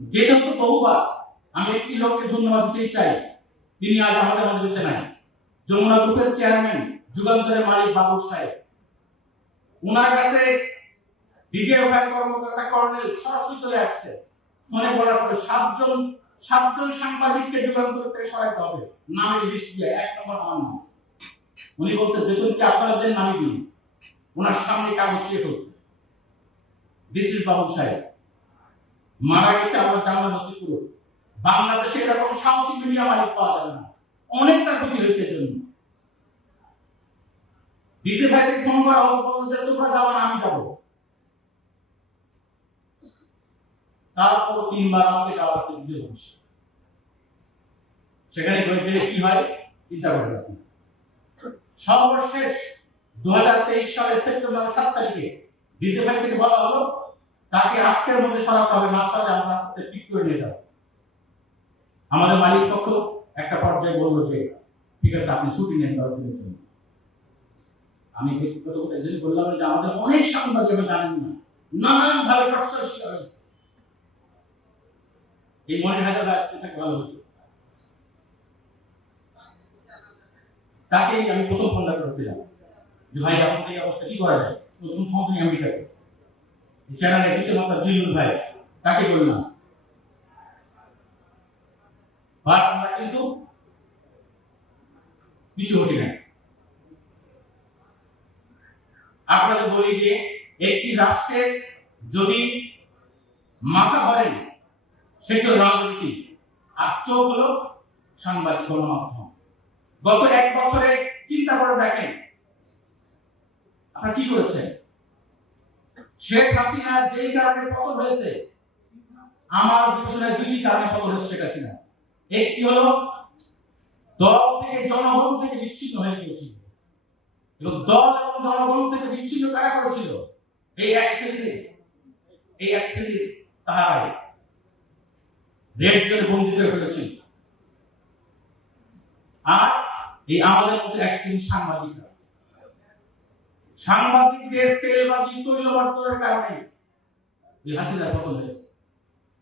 যেহেতু বহুবার আমি একটি লোককে ধন্যবাদ দিতে চাই, তিনি আজ আমাদের মধ্যে বেঁচে নাই। যমুনা গ্রুপের চেয়ারম্যান যুগান্তরের মালিক বাবুর সাহেব। ওনার কাছে ডিজিএফআই কর্মকর্তা কর্নেল সরাসরি চলে আসছে। ফোনে বলার পরে সাতজন সাতজন সাংবাদিককে যুগান্তরকে সহায়তা হবে। নামের লিস্ট দিয়ে এক নম্বর আমার নাম। উনি বলছে বেতন কি আপনারা দেন? নামে দিন ওনার সামনে কাগজ ফেলছে দিস ইজ বাবু সাহেব। মারা গেছে আমার জানা নসিপুর বাংলাদেশে এরকম সাহসী মিডিয়া মালিক পাওয়া যাবে না। অনেকটা ক্ষতি হয়েছে জন্য। ডিজে ভাই থেকে ফোন করা যে, তোমরা যাব না, আমি তারপর তিনবার আমাকে যাওয়ার দিতে বলছে। সেখানে গেলে কি হয় চিন্তা করে সর্বশেষ দু হাজার তেইশ সালের সেপ্টেম্বর সাত তারিখে ডিজে ভাই থেকে বলা হলো তাকে আজকের মধ্যে সরাতে হবে না সরাতে আমরা আস্তে ঠিক করে নিয়ে যাব। আমাদের মালিক পক্ষ একটা পর্যায়ে বলল যে, ঠিক আছে, আপনি ছুটি নেন দশ দিনের জন্য। আমি করে বললাম যে, আমাদের অনেক সাংবাদিক জানেন না নানান ভাবে প্রশ্নের হয়েছে। এই মনে হাজার আসতে থাকে ভালো হতো তাকেই আমি প্রথম ফোনটা করেছিলাম যে, ভাই এখন এই অবস্থা কি করা যায়? নতুন কোম্পানি আমেরিকাতে চ্যানেলে পিছনে আপনার জিলুর ভাই তাকে বললাম? কিন্তু পিছু হটি না আপনাদের বলি যে, একটি রাষ্ট্রের যদি মাথা ধরেন সেটি হলো রাজনীতি, আর চোখ হলো সাংবাদিক গণমাধ্যম। গত এক বছরে চিন্তা করে দেখেন, আপনারা কি করেছেন? শেখ হাসিনা যেই কারণে পতন হয়েছে, আমার বিবেচনায় দুইটি কারণে পতন হয়েছে শেখ হাসিনা। একটি হলো, দল থেকে জনগণ থেকে বিচ্ছিন্ন হয়ে গিয়েছিল। এবং দল এবং জনগণ থেকে বিচ্ছিন্ন কারা করেছিল? এই এক শ্রেণির এই এক শ্রেণির তাহারাই রেড জোনে বন্দি করে ফেলেছিল। আর এই আমাদের মধ্যে এক শ্রেণির সাংবাদিকরা সাংবাদিকদের তেলবাজি তৈলবর্তনের কারণে এই হাসিনার পতন হয়েছে।